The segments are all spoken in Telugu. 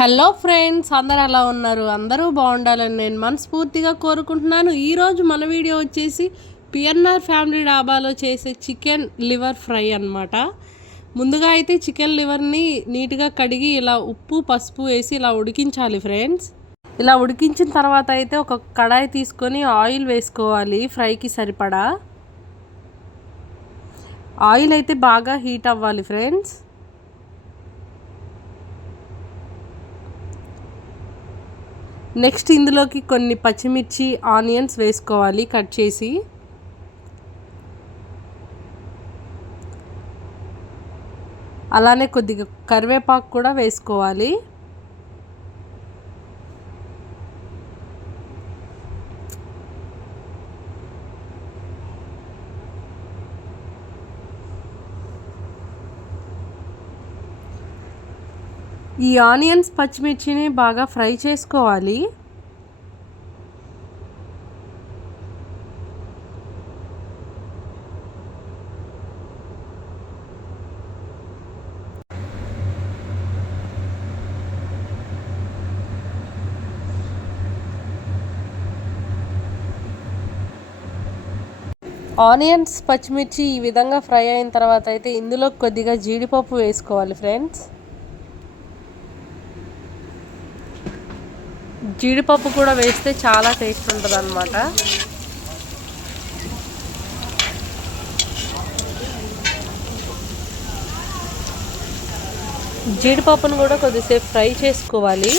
హలో ఫ్రెండ్స్ అందరు ఎలా ఉన్నారు? అందరూ బాగుండాలని నేను మనస్ఫూర్తిగా కోరుకుంటున్నాను. ఈరోజు మన వీడియో వచ్చేసి పిఎన్ఆర్ ఫ్యామిలీ డాబాలో చేసే చికెన్ లివర్ ఫ్రై అన్నమాట. ముందుగా అయితే చికెన్ లివర్ని నీట్గా కడిగి ఇలా ఉప్పు పసుపు వేసి ఇలా ఉడికించాలి ఫ్రెండ్స్. ఇలా ఉడికించిన తర్వాత అయితే ఒక కడాయి తీసుకొని ఆయిల్ వేసుకోవాలి ఫ్రైకి సరిపడా. ఆయిల్ అయితే బాగా హీట్ అవ్వాలి ఫ్రెండ్స్. నెక్స్ట్ ఇందులోకి కొన్ని పచ్చిమిర్చి ఆనియన్స్ వేసుకోవాలి కట్ చేసి. అలానే కొద్దిగా కరివేపాకు కూడా వేసుకోవాలి. ఈ ఆనియన్స్ పచ్చిమిర్చిని బాగా ఫ్రై చేసుకోవాలి. ఆనియన్స్ పచ్చిమిర్చి ఈ విధంగా ఫ్రై అయిన తర్వాత అయితే ఇందులో కొద్దిగా జీడిపప్పు వేసుకోవాలి ఫ్రెండ్స్. జీడిపప్పు కూడా వేస్తే చాలా టేస్ట్ ఉంటుంది అనమాట జీడిపప్పును కూడా కొద్దిసేపు ఫ్రై చేసుకోవాలి.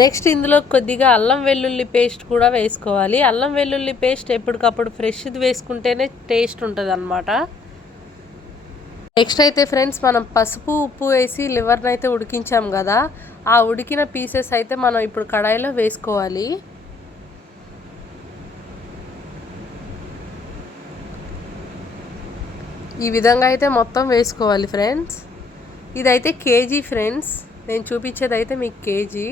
నెక్స్ట్ ఇందులో కొద్దిగా అల్లం వెల్లుల్లి పేస్ట్ కూడా వేసుకోవాలి. అల్లం వెల్లుల్లి పేస్ట్ ఎప్పటికప్పుడు ఫ్రెష్ది వేసుకుంటేనే టేస్ట్ ఉంటుంది అనమాట నెక్స్ట్ అయితే ఫ్రెండ్స్ మనం పసుపు ఉప్పు వేసి లివర్ని అయితే ఉడికించాం కదా. ఆ ఉడికిన పీసెస్ అయితే మనం ఇప్పుడు కడాయిలో వేసుకోవాలి. ఈ విధంగా అయితే మొత్తం వేసుకోవాలి ఫ్రెండ్స్. ఇదైతే కేజీ ఫ్రెండ్స్. నేను చూపించేది అయితే మీకు కేజీ.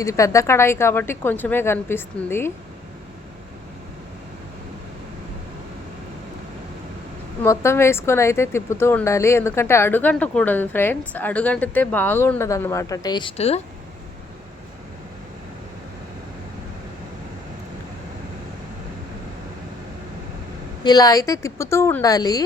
ఇది పెద్ద కడాయి కాబట్టి కొంచెమే కనిపిస్తుంది. మొత్తం వేసుకొని అయితే తిప్పుతూ ఉండాలి. ఎందుకంటే అడుగంటకూడదు ఫ్రెండ్స్. అడుగంటితే బాగుండదు అనమాట టేస్ట్. ఇలా అయితే తిప్పుతూ ఉండాలి.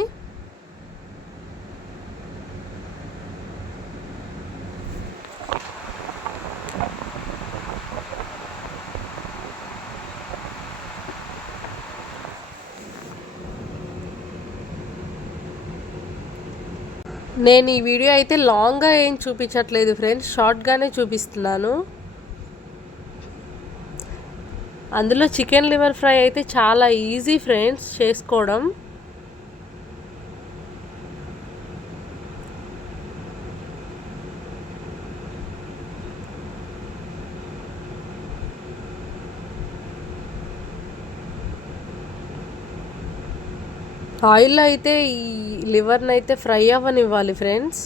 నేను ఈ వీడియో అయితే లాంగ్గా ఏం చూపించట్లేదు ఫ్రెండ్స్ షార్ట్గానే చూపిస్తున్నాను. అందులో చికెన్ లివర్ ఫ్రై అయితే చాలా ఈజీ ఫ్రెండ్స్ చేసుకోవడం. ఆయిల్లో అయితే ఈ లివర్ని అయితే ఫ్రై అవ్వనివ్వాలి ఫ్రెండ్స్.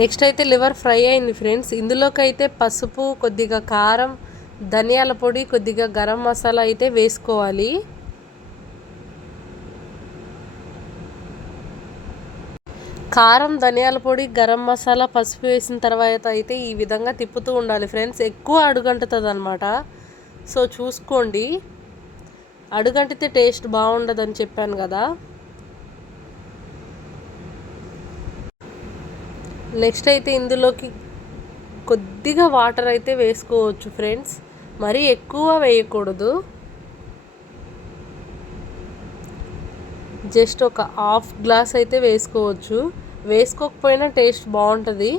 నెక్స్ట్ అయితే లివర్ ఫ్రై అయింది ఫ్రెండ్స్. ఇందులోకైతే పసుపు కొద్దిగా కారం ధనియాల పొడి కొద్దిగా గరం మసాలా అయితే వేసుకోవాలి. కారం ధనియాల పొడి గరం మసాలా పసుపు వేసిన తర్వాత అయితే ఈ విధంగా తిప్పుతూ ఉండాలి ఫ్రెండ్స్. ఎక్కువ అడుగంటుతుంది అనమాట సో చూసుకోండి. అడుగంటితే టేస్ట్ బాగుండదని చెప్పాను కదా. నెక్స్ట్ అయితే ఇందులోకి కొద్దిగా వాటర్ అయితే వేసుకోవచ్చు ఫ్రెండ్స్. మరీ ఎక్కువ వేయకూడదు. జస్ట్ ఒక హాఫ్ గ్లాస్ అయితే వేసుకోవచ్చు. వేసుకోకపోయినా టేస్ట్ బాగుంటుంది.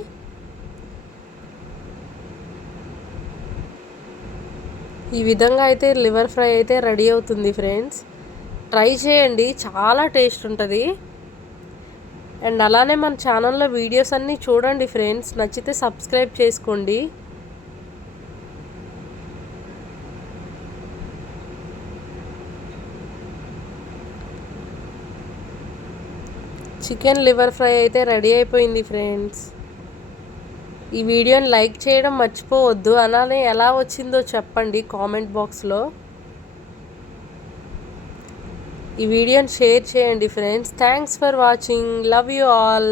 ఈ విధంగా అయితే లివర్ ఫ్రై అయితే రెడీ అవుతుంది ఫ్రెండ్స్. ట్రై చేయండి చాలా టేస్ట్ ఉంటుంది. అండ్ అలానే మన ఛానల్లో వీడియోస్ అన్నీ చూడండి ఫ్రెండ్స్. నచ్చితే సబ్స్క్రైబ్ చేసుకోండి. చికెన్ లివర్ ఫ్రై అయితే రెడీ అయిపోయింది ఫ్రెండ్స్. ఈ వీడియోని లైక్ చేయడం మర్చిపోవద్దు. అలానే ఎలా వచ్చిందో చెప్పండి కామెంట్ బాక్స్లో. ఈ వీడియోని షేర్ చేయండి friends. Thanks for watching love you all